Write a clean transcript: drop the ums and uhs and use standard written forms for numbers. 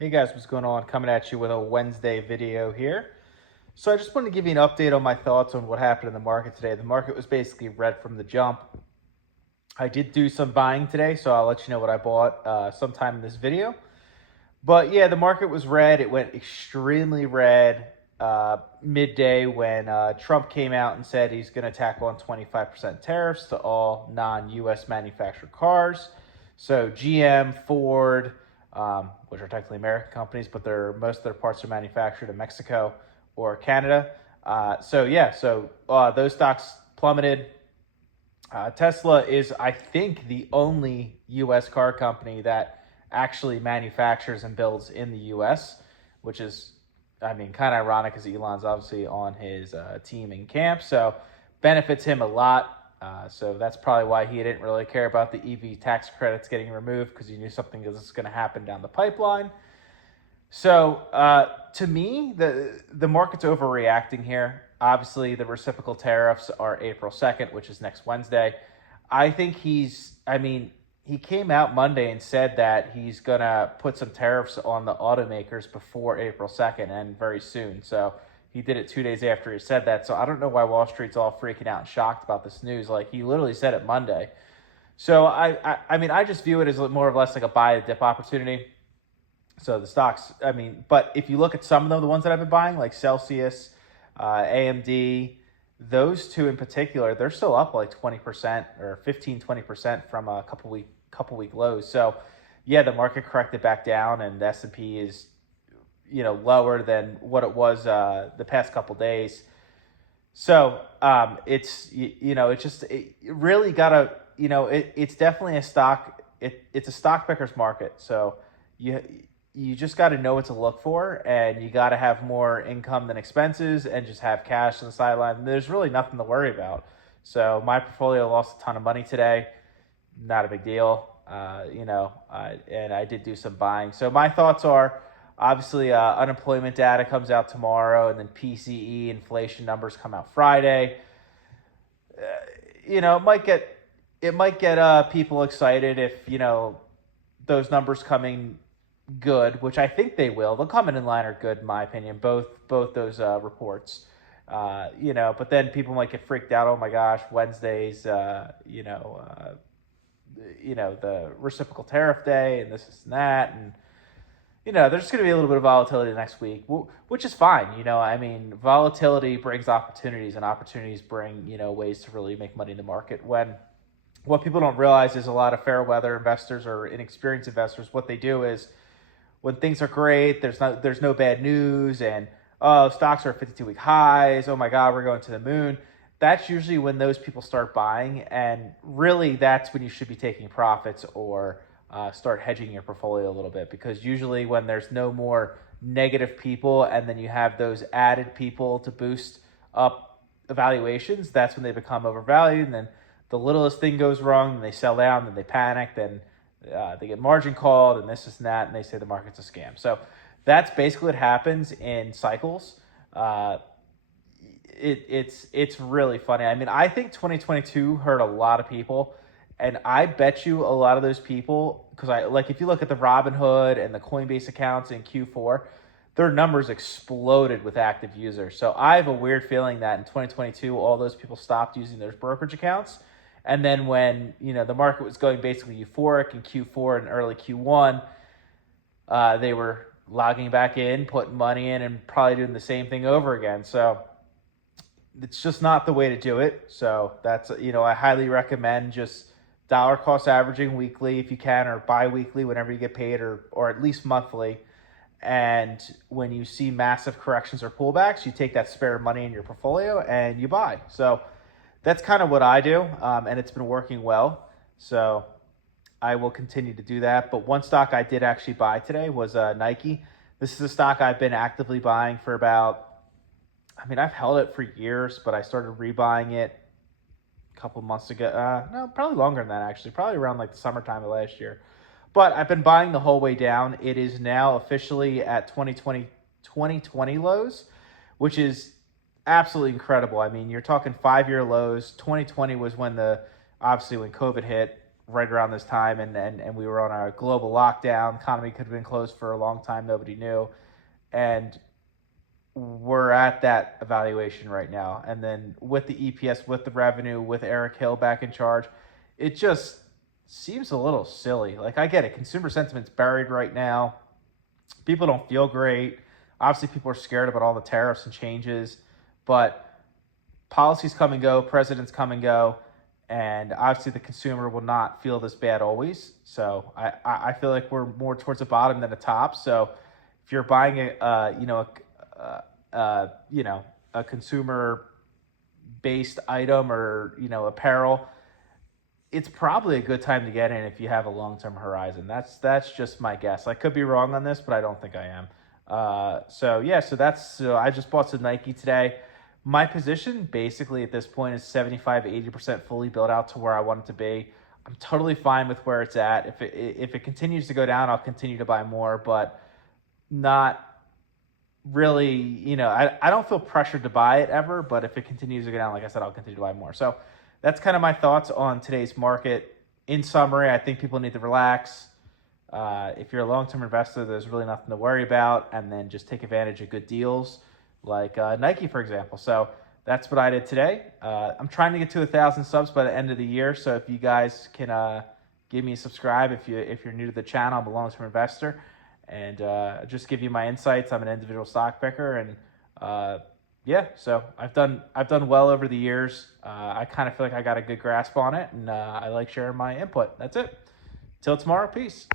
Hey guys, what's going on? Coming at you with a Wednesday video here. So I just wanted to give you an update on my thoughts on what happened in the market today. The market was basically red from the jump. I did do some buying today, so I'll let you know what I bought sometime in this video. But yeah, the market was red. It went extremely red midday when Trump came out and said he's going to tack on 25% tariffs to all non-US manufactured cars. So GM, Ford, which are technically American companies, but most of their parts are manufactured in Mexico or Canada. So those stocks plummeted. Tesla is, I think, the only U.S. car company that actually manufactures and builds in the U.S., which is, I mean, kind of ironic because Elon's obviously on his team in camp, so benefits him a lot. So that's probably why he didn't really care about the EV tax credits getting removed, because he knew something was going to happen down the pipeline. So to me, the market's overreacting here. Obviously, the reciprocal tariffs are April 2nd, which is next Wednesday. I think he came out Monday and said that he's going to put some tariffs on the automakers before April 2nd and very soon. So he did it 2 days after he said that. So I don't know why Wall Street's all freaking out and shocked about this news. Like, he literally said it Monday. So I just view it as more or less like a buy a dip opportunity. So the stocks, but if you look at some of them, the ones that I've been buying, like Celsius, AMD, those two in particular, they're still up like 20% or 15-20% from a couple week lows. So yeah, the market corrected back down, and the S&P is lower than what it was the past couple days. So it really gotta, it's definitely a stock. It's a stock picker's market. So you just got to know what to look for, and you got to have more income than expenses and just have cash on the sideline. There's really nothing to worry about. So my portfolio lost a ton of money today. Not a big deal, and I did do some buying. So my thoughts are, obviously, unemployment data comes out tomorrow, and then PCE inflation numbers come out Friday. It might get people excited if those numbers coming good, which I think they will. They'll come in line or good, in my opinion. Both those reports. But then people might get freaked out. Oh my gosh, Wednesday's the reciprocal tariff day, and this and that, and there's going to be a little bit of volatility next week, which is fine. Volatility brings opportunities, and opportunities bring ways to really make money in the market. When what people don't realize is a lot of fair weather investors or inexperienced investors, what they do is, when things are great, there's no bad news, and stocks are at 52-week highs. Oh my God, we're going to the moon. That's usually when those people start buying, and really that's when you should be taking profits or start hedging your portfolio a little bit, because usually when there's no more negative people and then you have those added people to boost up evaluations, that's when they become overvalued, and then the littlest thing goes wrong, and they sell down, then they panic, then they get margin called, and this and that, and they say the market's a scam. So that's basically what happens in cycles. It's really funny. I think 2022 hurt a lot of people, and I bet you a lot of those people, because if you look at the Robinhood and the Coinbase accounts in Q4, their numbers exploded with active users. So I have a weird feeling that in 2022, all those people stopped using their brokerage accounts. And then when the market was going basically euphoric in Q4 and early Q1, they were logging back in, putting money in, and probably doing the same thing over again. So it's just not the way to do it. So that's, I highly recommend just dollar cost averaging weekly if you can, or bi-weekly whenever you get paid, or at least monthly. And when you see massive corrections or pullbacks, you take that spare money in your portfolio and you buy. So that's kind of what I do, and it's been working well. So I will continue to do that. But one stock I did actually buy today was Nike. This is a stock I've been actively buying for I've held it for years, but I started rebuying it a couple months ago. No, probably longer than that, actually. Probably around like the summertime of last year. But I've been buying the whole way down. It is now officially at 2020 lows, which is absolutely incredible. You're talking 5-year lows. 2020 was when obviously when COVID hit. right around this time, and we were on a global lockdown. Economy could have been closed for a long time. Nobody knew. And we're at that evaluation right now. And then with the EPS, with the revenue, with Eric Hill back in charge, it just seems a little silly. Like, I get it. Consumer sentiment's buried right now. People don't feel great. Obviously, people are scared about all the tariffs and changes, but policies come and go, presidents come and go, and obviously the consumer will not feel this bad always. So I feel like we're more towards the bottom than the top. So if you're buying a consumer based item or apparel, it's probably a good time to get in if you have a long-term horizon. That's just my guess. I could be wrong on this, but I don't think I am. So I just bought some Nike today. My position basically at this point is 75-80% fully built out to where I want it to be. I'm totally fine with where it's at. If it continues to go down, I'll continue to buy more, but not really, I don't feel pressured to buy it ever, but if it continues to go down, like I said, I'll continue to buy more. So that's kind of my thoughts on today's market. In summary, I think people need to relax. If you're a long-term investor, there's really nothing to worry about, and then just take advantage of good deals like Nike, for example. So that's what I did today. I'm trying to get to 1,000 subs by the end of the year. So if you guys can give me a subscribe, if you're new to the channel, I'm a long-term investor, and just give you my insights. I'm an individual stock picker, and so I've done well over the years. I kind of feel like I got a good grasp on it, and I like sharing my input. That's it. Till tomorrow, peace.